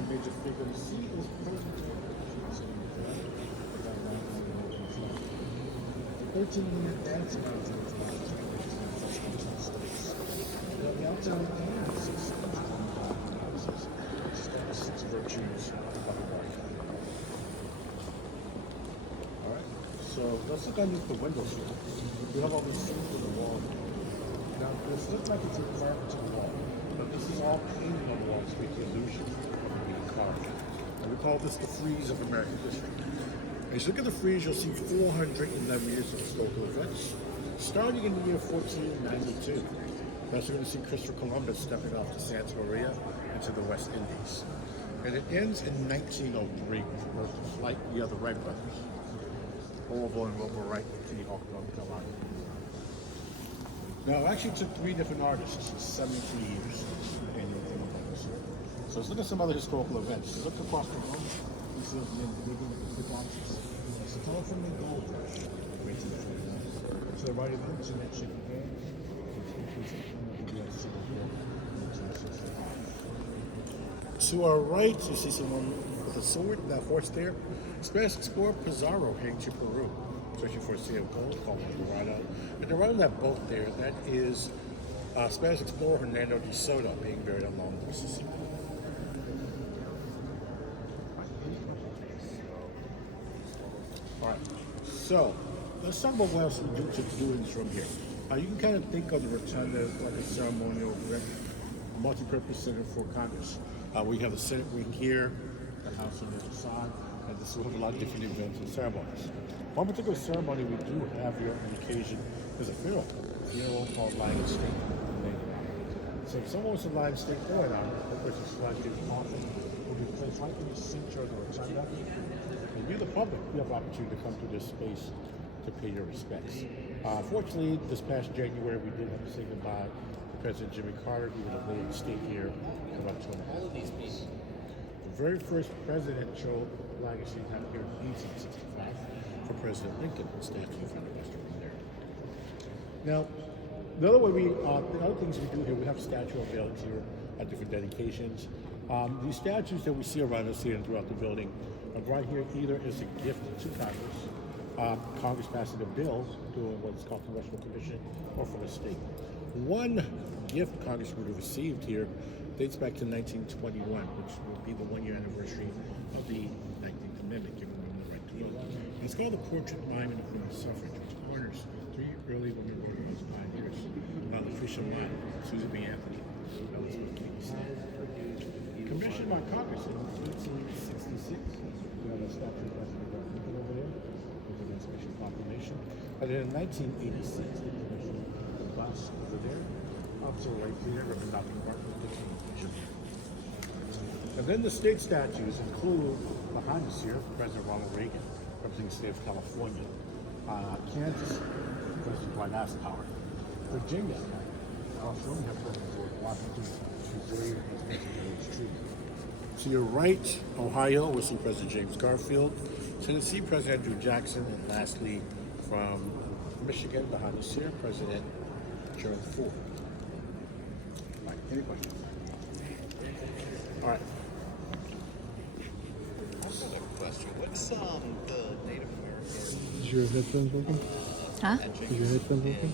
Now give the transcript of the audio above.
the major figure you see is President George. 13-year dance around George Washington. The outside and six virtues of the white. Alright, so let's look underneath the windows here. We have all these things in the wall. Now, this looks like it's a carved to the wall, but this is all painted on the walls to make the illusion of it being carved. And we call this the frieze of American history. As you look at the frieze, you'll see 411 years of historical events, starting in the year 1492. That's when you're going to see Christopher Columbus stepping off to Santa Maria and to the West Indies. And it ends in 1903 with the flight via the Wright brothers, Orville and Wilbur Wright to New York, North Carolina. Now, it actually took 3 different artists 73 years to paint everything up on this. So let's look at some other historical events. Look across the room. You see those men digging the boxes. It's a California gold rush. Right to the front. So the right of them, Jeanette Chapin. To our right, you see someone with a sword, that horse there. Spanish explorer Pizarro heading to Peru, searching for a sea of gold called El Dorado. And around that boat there, that is Spanish explorer Hernando de Soto being buried along the Mississippi. Alright, so let's talk about what else we do in this room here. You can kind of think of the rotunda like a ceremonial multi-purpose center for Congress. We have the Senate wing here, the House on the other side, and this will have a lot of different events and ceremonies. One particular ceremony we do have here on occasion is a funeral called Lying in State. So if someone was to lie in state going on, the person's selected often will be placed right in the center of the rotunda. And you, the public, you have the opportunity to come to this space to pay your respects. Fortunately, this past January, we did have to say goodbye to President Jimmy Carter. He would have laid stayed here for about 2.5 years. The very first presidential legacy happened here in 1865 for President Lincoln, the statue of Western there. Now, the other things we do here, we have statue unveilings here at different dedications. These statues that we see around us here and throughout the building, right here either is a gift to Congress. Congress passing a bill doing what's called Congressional Commission, or from the state. One gift Congress would have received here dates back to 1921, which will be the 1-year anniversary of the 19th Amendment, giving women the right to vote. And it's called the Portrait Monument of Women's Suffrage, which honors 3 early women organized pioneers, Lucretia Mott, Susan B. Anthony, Elizabeth Cady Stanton. Commissioned by Congress in 1866, we have a statue of President Lincoln over there. Special proclamation. And then in 1986, they commissioned the bus over there, up to right here, Reverend Dr. Martin Luther King. And then the state statues include behind us here, President Ronald Reagan, representing the state of California, Kansas, President Dwight Eisenhower, Virginia, California, President George Washington, Missouri, and President George Truman. To your right, Ohio, we see President James Garfield. Tennessee, President Andrew Jackson, and lastly, from Michigan, behind us here, President Gerald Ford. All right, any questions? All right. I also have a question. What's the Native American? Is your headphones working? Huh? Is your headphones working?